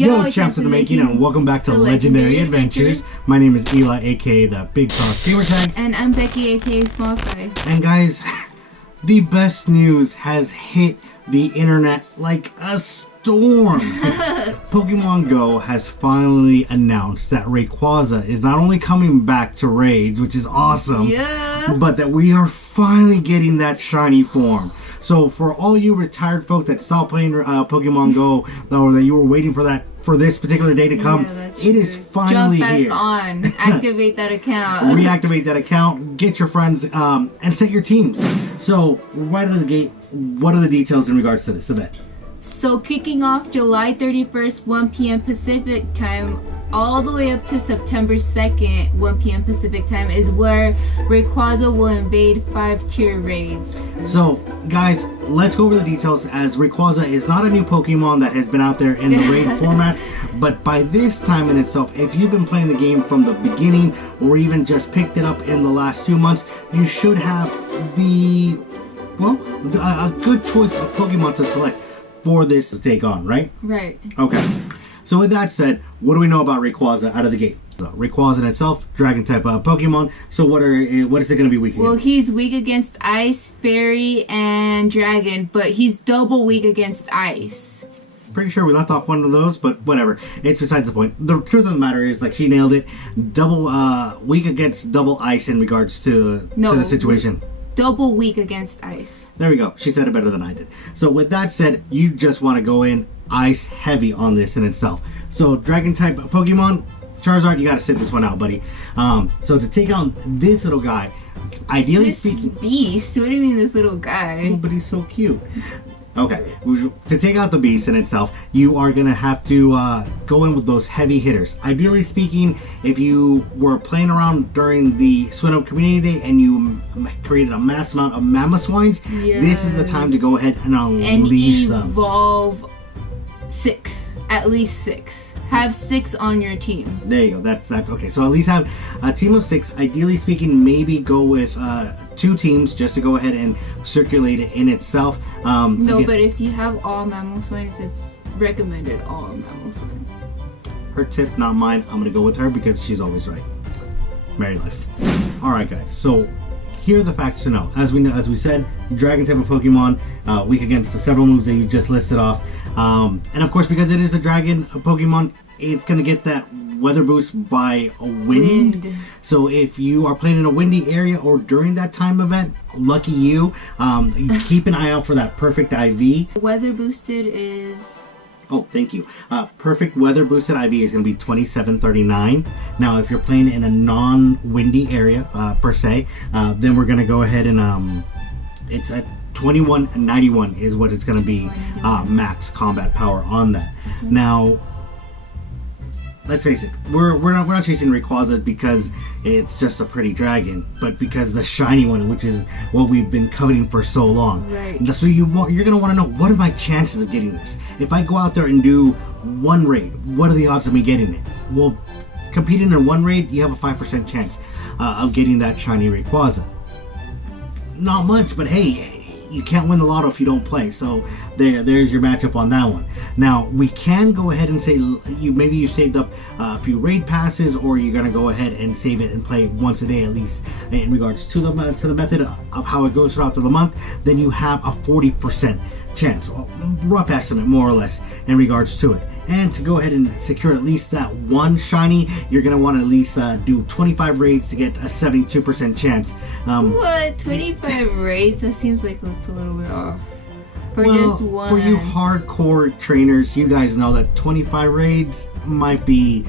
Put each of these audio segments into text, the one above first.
Yo, champs of the making, and welcome back to Legendary Adventures. My name is Eli, aka the Big Sauce Gamer Tag. And I'm Becky, aka Small Fry. And guys, the best news has hit the internet like a storm. Pokemon Go has finally announced that Rayquaza is not only coming back to raids, which is awesome, but that we are finally getting that shiny form. So for all you retired folk that stopped playing Pokemon Go, or that you were waiting for this particular day to come, it is finally here. Jump back on, activate that account. Reactivate that account, get your friends, and set your teams. So right out of the gate, what are the details in regards to this event? So kicking off July 31st, 1 p.m. Pacific time, all the way up to September 2nd, 1 p.m. Pacific time, is where Rayquaza will invade 5-tier raids. So, guys, let's go over the details, as Rayquaza is not a new Pokemon that has been out there in the raid formats, but by this time in itself, if you've been playing the game from the beginning, or even just picked it up in the last 2 months, you should have a good choice of Pokemon to select for this to take on, right? Right. Okay. So with that said, what do we know about Rayquaza out of the gate? So Rayquaza in itself, dragon type Pokemon. So what is it going to be weak against? Well, he's weak against Ice, Fairy, and Dragon, but he's double weak against Ice. Pretty sure we left off one of those, but whatever. It's besides the point. The truth of the matter is, like, she nailed it. Double weak against double Ice in regards to the situation. Double weak against Ice. There we go. She said it better than I did. So with that said, you just want to go in Ice heavy on this in itself. So dragon type Pokemon, Charizard, you got to sit this one out, buddy. So to take on this little guy, ideally speaking, beast. What do you mean this little guy? Oh, but he's so cute. Okay, to take out the beast in itself, you are gonna have to go in with those heavy hitters. Ideally speaking, if you were playing around during the Swim Up Community Day and you created a mass amount of Mamoswines, this is the time to go ahead and unleash them. And evolve 6, at least 6. Have 6 on your team. There you go. That's okay. So at least have a team of 6. Ideally speaking, maybe go with 2 teams just to go ahead and circulate it in itself. But if you have all Mamoswines, it's recommended all Mamoswines. Her tip, not mine. I'm gonna go with her because she's always right. Marry life. All right, guys. So here are the facts to know. As we said, dragon type of Pokemon, weak against the several moves that you just listed off, and of course, because it is a dragon Pokemon, it's gonna get that weather boost by a wind. So if you are playing in a windy area or during that time event, lucky you. Keep an eye out for that perfect IV. Weather boosted is... Oh, thank you. Perfect weather boosted IV is going to be 2739. Now, if you're playing in a non-windy area, per se, then we're going to go ahead and it's at 2191 is what it's going to be, max combat power on that. Now, let's face it, we're not chasing Rayquaza because it's just a pretty dragon, but because the shiny one, which is what we've been coveting for so long. Right. So you're gonna want to know, what are my chances of getting this? If I go out there and do one raid, what are the odds of me getting it? Well, competing in one raid, you have a 5% chance of getting that shiny Rayquaza. Not much, but hey, you can't win the lotto if you don't play. So there's your matchup on that one. Now we can go ahead and say maybe you saved up a few raid passes, or you're gonna go ahead and save it and play once a day at least in regards to the method of how it goes throughout the month. Then you have a 40% chance, rough estimate more or less, in regards to it. And to go ahead and secure at least that one shiny, you're going to want to at least do 25 raids to get a 72% chance. What? 25 raids? That seems like it's a little bit off. For just one. For you hardcore trainers, you guys know that 25 raids might be,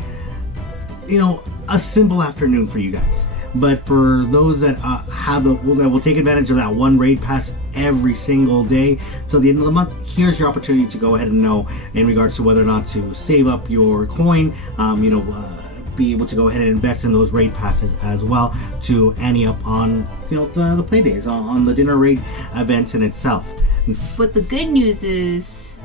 a simple afternoon for you guys. But for those that that will take advantage of that one raid pass every single day till the end of the month, here's your opportunity to go ahead and know in regards to whether or not to save up your coin, be able to go ahead and invest in those raid passes as well to ante up on the play days, on the dinner raid events in itself. But the good news is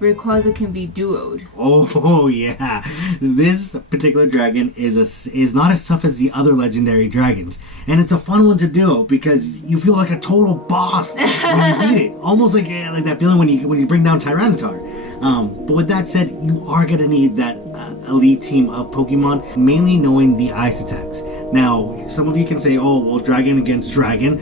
Rayquaza can be duoed. Oh yeah, this particular dragon is not as tough as the other legendary dragons, and it's a fun one to do because you feel like a total boss when you beat it, almost like that feeling when you bring down Tyranitar. But with that said, you are gonna need that elite team of Pokemon, mainly knowing the ice attacks. Now, some of you can say, "Oh, well, dragon against dragon,"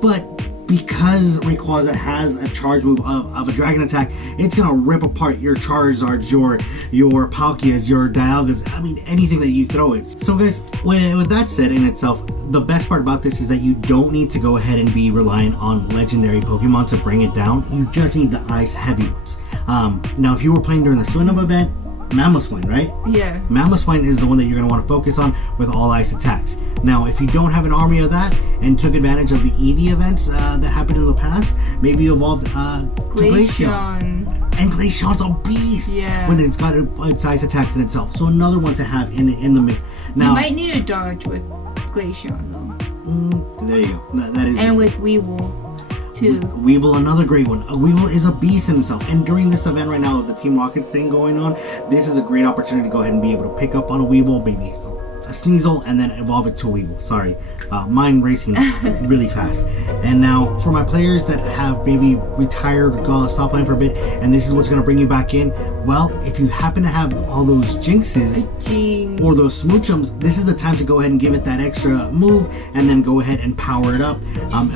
but because Rayquaza has a charge move of a dragon attack, it's gonna rip apart your Charizards, your Palkias, your Dialgas, I mean anything that you throw it. So guys, with that said in itself, the best part about this is that you don't need to go ahead and be reliant on legendary Pokemon to bring it down. You just need the ice heavy ones. Now if you were playing during the Swinub event, Mamoswine, right? Yeah. Mamoswine is the one that you're going to want to focus on with all ice attacks. Now, if you don't have an army of that and took advantage of the Eevee events that happened in the past, maybe you evolved Glaceon. And Glaceon's a beast when it's got its ice attacks in itself. So another one to have in the mix. Now, you might need a dodge with Glaceon though. There you go. That is. And with Weevil. Too. Weevil, another great one. Weevil is a beast in itself, and during this event right now with the Team Rocket thing going on, this is a great opportunity to go ahead and be able to pick up on a Weevil, maybe a Sneasel, and then evolve it to a Weevil. Sorry, mine racing really fast. And now for my players that have maybe retired, stop playing for a bit, and this is what's going to bring you back in. Well, if you happen to have all those Jinxes or those Smoochums, this is the time to go ahead and give it that extra move, and then go ahead and power it up,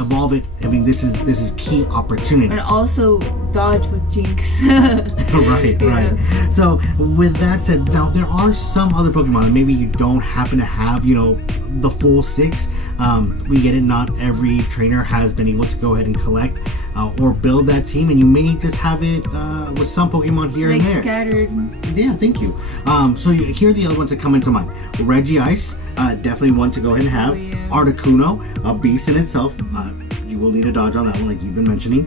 evolve it. I mean, this is key opportunity. And also dodge with Jinx. right. So with that said, now there are some other Pokemon that maybe you don't happen to have, the full 6. We get it, not every trainer has been able to go ahead and collect or build that team, and you may just have it with some Pokemon here and there. Scattered. Yeah, thank you. So here are the other ones that come into mind. Regice, definitely one to go ahead and have. Articuno, a beast in itself. You will need a dodge on that one, like you've been mentioning.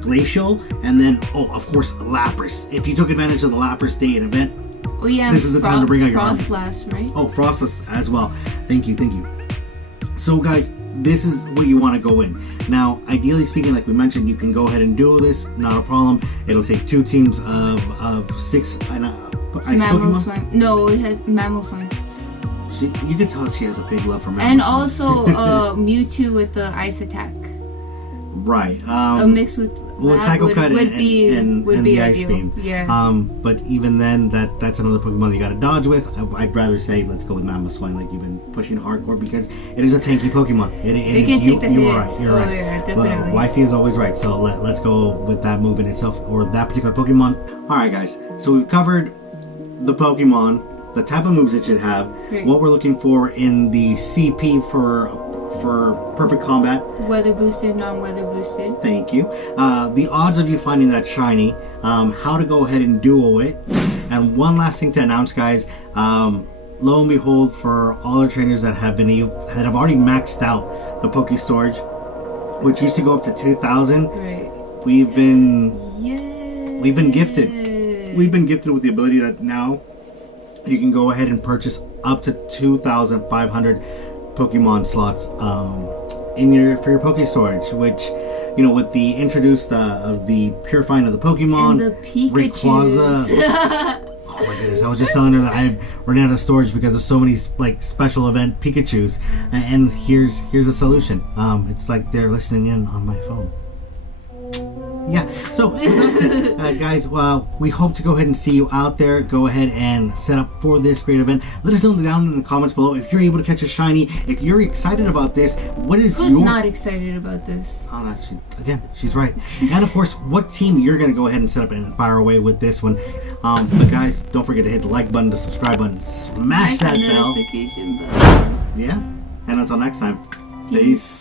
Glacial, and then, of course, Lapras. If you took advantage of the Lapras Day and event, this is the time to bring out your Frostlass, right? Oh, Frostlass as well. Thank you. So, guys, this is what you want to go in. Now, ideally speaking, like we mentioned, you can go ahead and duo this, not a problem. It'll take 2 teams of 6 ice Pokemon. No, it has Mamoswine. You can tell she has a big love for Mamoswine. And also Mewtwo with the ice attack. Right. A mix with Psycho Cut would be the ideal. Ice Beam. Yeah. But even then, that's another Pokemon you got to dodge with. I'd rather say let's go with Mamoswine, like you've been pushing hardcore, because it is a tanky Pokemon. It can take the hits. You're right. Yeah, definitely. Wifey is always right. So let's go with that move in itself, or that particular Pokemon. All right, guys. So we've covered the Pokemon, the type of moves it should have, what we're looking for in the CP for perfect combat. Weather boosted, non-weather boosted. Thank you. The odds of you finding that shiny, how to go ahead and duo it. And one last thing to announce, guys. Lo and behold, for all our trainers that have already maxed out the Poke Storage, which used to go up to 2,000. Right. We've been gifted. We've been gifted with the ability that now you can go ahead and purchase up to 2,500 Pokemon slots for your Poke Storage, which, with the introduced of the purifying of the Pokemon, and the Pikachus. Rayquaza. Oh my goodness! I was just telling her that I ran out of storage because of so many special event Pikachus, and here's a solution. It's like they're listening in on my phone. Yeah, so that's it. Guys, we hope to go ahead and see you out there. Go ahead and set up for this great event. Let us know down in the comments below if you're able to catch a shiny, if you're excited about this. Who's not excited about this? Oh, she's right. And of course, what team you're going to go ahead and set up and fire away with this one. But guys, don't forget to hit the like button, the subscribe button, smash that bell. Notification bell. Yeah, and until next time, peace.